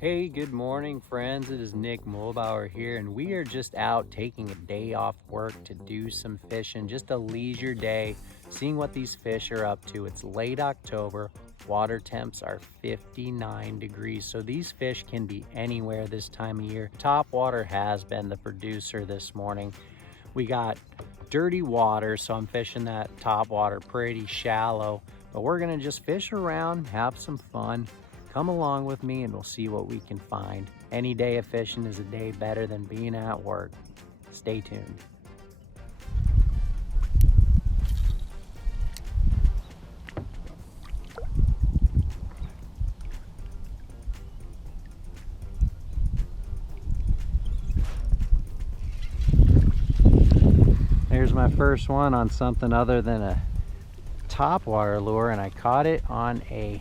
Hey, good morning, friends. It is Nick Mulbauer here, and we are just out taking a day off work to do some fishing, just a leisure day, seeing what these fish are up to. It's late October, water temps are 59 degrees, so these fish can be anywhere this time of year. Top Water has been the producer this morning. We got dirty water, so I'm fishing that top water pretty shallow, but we're gonna just fish around, have some fun. Come along with me and we'll see what we can find. Any day of fishing is a day better than being at work. Stay tuned. There's my first one on something other than a topwater lure, and I caught it on a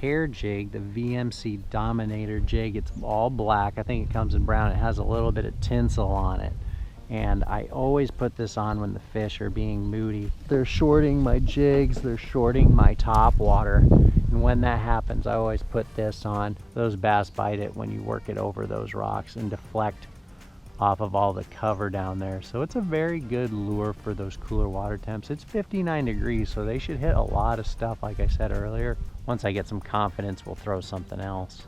hair jig, the VMC Dominator jig. It's all black. I think it comes in brown. It has a little bit of tinsel on it. And I always put this on when the fish are being moody. They're shorting my jigs, they're shorting my top water. And when that happens, I always put this on. Those bass bite it when you work it over those rocks and deflect off of all the cover down there. So it's a very good lure for those cooler water temps. It's 59 degrees, so they should hit a lot of stuff, like I said earlier. Once I get some confidence, we'll throw something else.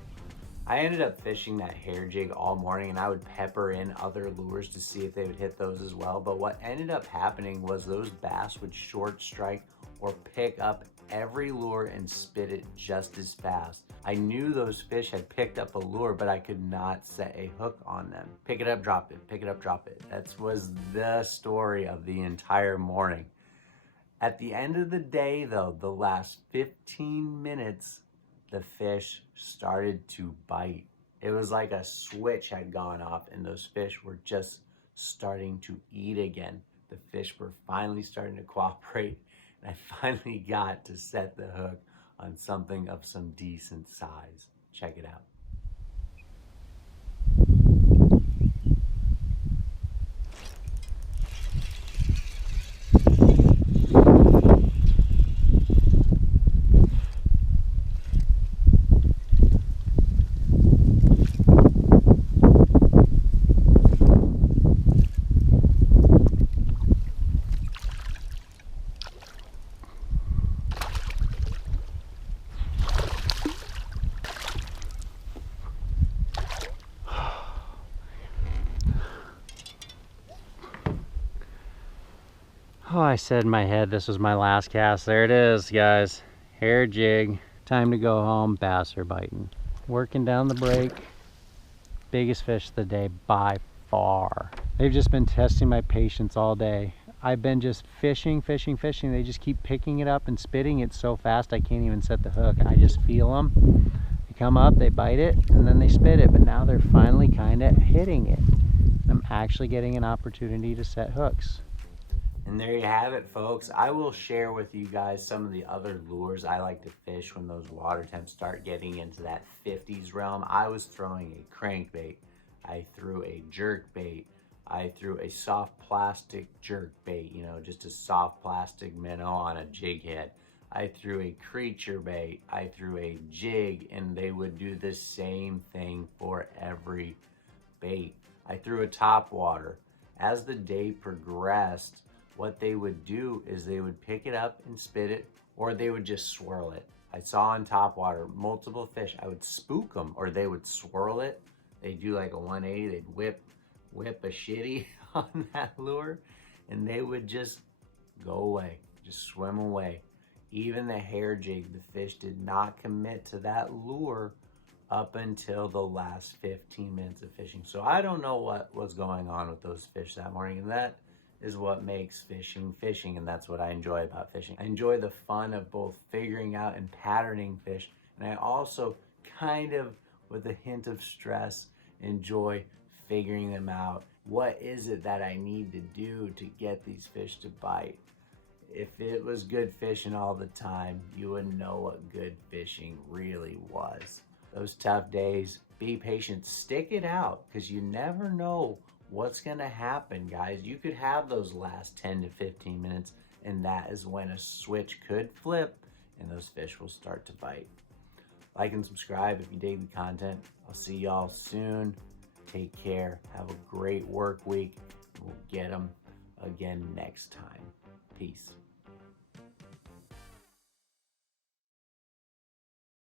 I ended up fishing that hair jig all morning, and I would pepper in other lures to see if they would hit those as well. But what ended up happening was those bass would short strike or pick up every lure and spit it just as fast. I knew those fish had picked up a lure, but I could not set a hook on them. Pick it up, drop it, pick it up, drop it. That was the story of the entire morning. At the end of the day though, the last 15 minutes, the fish started to bite. It was like a switch had gone off and those fish were just starting to eat again. The fish were finally starting to cooperate, and I finally got to set the hook on something of some decent size. Check it out. Oh, I said in my head this was my last cast. There it is, guys. Hair jig. Time to go home. Bass are biting. Working down the break. Biggest fish of the day by far. They've just been testing my patience all day. I've been just fishing. They just keep picking it up and spitting it so fast I can't even set the hook. I just feel them. They come up, they bite it, and then they spit it. But now they're finally kind of hitting it. I'm actually getting an opportunity to set hooks. And there you have it, folks. I will share with you guys some of the other lures I like to fish when those water temps start getting into that 50s realm. I was throwing a crankbait. I threw a jerk bait. I threw a soft plastic jerk bait, you know, just a soft plastic minnow on a jig head. I threw a creature bait. I threw a jig, and they would do the same thing for every bait. I threw a top water. As the day progressed, what they would do is they would pick it up and spit it, or they would just swirl it. I saw on top water multiple fish. I would spook them, or they would swirl it. They'd do like a 180. They'd whip a shitty on that lure, and they would just go away, just swim away. Even the hair jig, the fish did not commit to that lure up until the last 15 minutes of fishing. So I don't know what was going on with those fish that morning, and that is what makes fishing, and that's what I enjoy about fishing. I enjoy the fun of both figuring out and patterning fish, and I also kind of, with a hint of stress, enjoy figuring them out. What is it that I need to do to get these fish to bite? If it was good fishing all the time, you wouldn't know what good fishing really was. Those tough days, be patient, stick it out, because you never know what's gonna happen, guys. You could have those last 10 to 15 minutes, and that is when a switch could flip and those fish will start to bite. Like and subscribe if you dig the content. I'll see y'all soon. Take care. Have a great work week. We'll get them again next time. Peace.